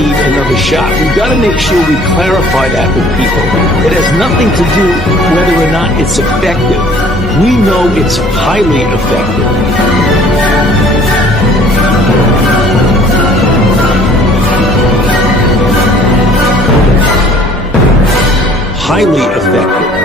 need another shot. We've got to make sure we clarify that with people. It has nothing to do whether or not it's effective. We know it's highly effective. Highly effective.